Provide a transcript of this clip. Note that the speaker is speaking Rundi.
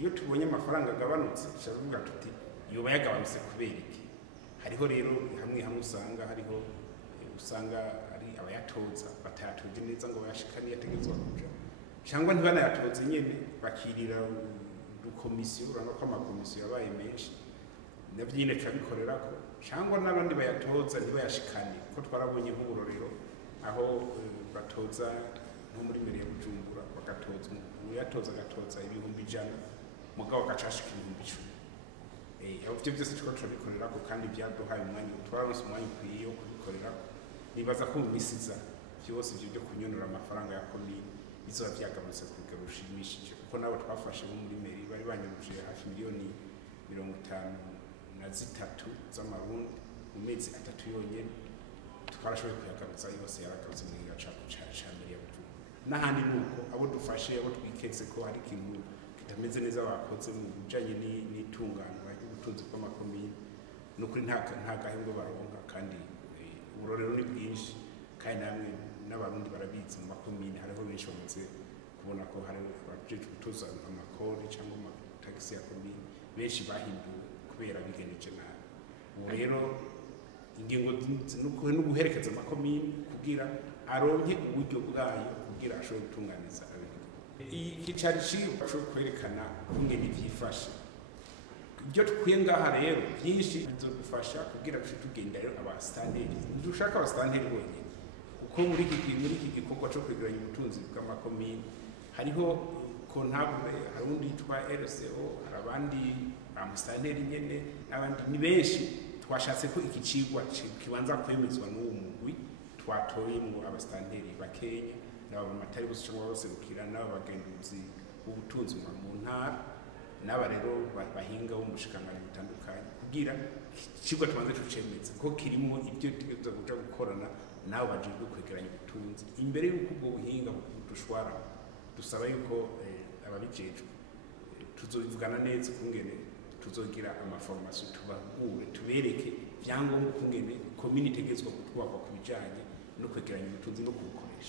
iyo tubonye amafaranga agabanutse turavuga tuti yoba yagabanutse kubera iki. Hariho rero hamwe usanga ari abayatoza batayatoje neza ngo bayashikane yategezwa kuja cyangwa ntibanayatoze nyene bakirira komisiyo urano ko amakomisiyo yabaye menshi navyo nyene turabikorerako cyangwa n'abandi bayatoza ntibayashikane ko twarabonye nk'uburorero aho batoza nko muri mbere ya Bujumbura bagatoza uyatoza agatoza ibihumbi 100 mugabo gacashika ibihumbi 10. Aho byo byose turabikorerako kandi byaduhaye umwanya twaronse umwanya ukwiye wo kubikorerako. Nibaza ko misiza byose byo kunyonora amafaranga ya komine bizoba byagabanutse ku rugero rushimishije kuko nabo twafashe muri meri bari banyuruje hafi miliyoni 53 z'amarundi mu mezi 3 yonyene twarashoboye kuyagaruza yose yaragaruze mu gaca ca meri ya Bujumbura. N'ahandi nuko abo dufashe abo twiketse ko hari ikintu kitameze neza bakoze mu bijanye n'itunganywa ry'ubutunzi bw'amakomine no kuri nta gahembwe baronka kandi uburorero ni bwinshi kandi namwe n'abarundi barabizi mu makomine hariho benshi bamaze kubona ko hari abajejwe gutoza amakori cyangwa amatagisi ya komine benshi bahinduwe kubera bigeneje nabi. Ubu rero ingingo no guherekeza amakomine kugira aronke uburyo bwayo kugira ashobore gutunganiza iki cari cyo kwerekana kungene ivyifashe. Ibyo tukwiye ngaha rero byinshi bizodufasha kugira tugenda rero abastanderi dushaka abastanderi bonyene kuko muri iki gikorwa cyo kwegeranya ubutunzi bw'amakomine hariho kontable harundi yitwa RCO harabandi amastanderi nyene n'abandi ni benshi twashatse ko iki cigwa kibanza kwemezwa n'uwo mugwi twatoyemo abastanderi bakenya n'abo matari bose cyangwa bose rukirana abagenduzi ubutunzi mu ntara n'aba rero bahinga bo mushikiranganji bitandukanye kugira cigwa tubanze tucemeza ko kirimo ibyo tuza kuja gukorana nabo bajejwe kwegeranya ubutunzi. Imbere y'uko ubwo buhinga budushwara dusaba yuko ababijejwe tuzovugana neza kungene tuzogira amaformation tubagure tubereke byangombwa kungene komine itegezwa gutwagwa kubijanye no kwegeranya ubutunzi no kubukoresha.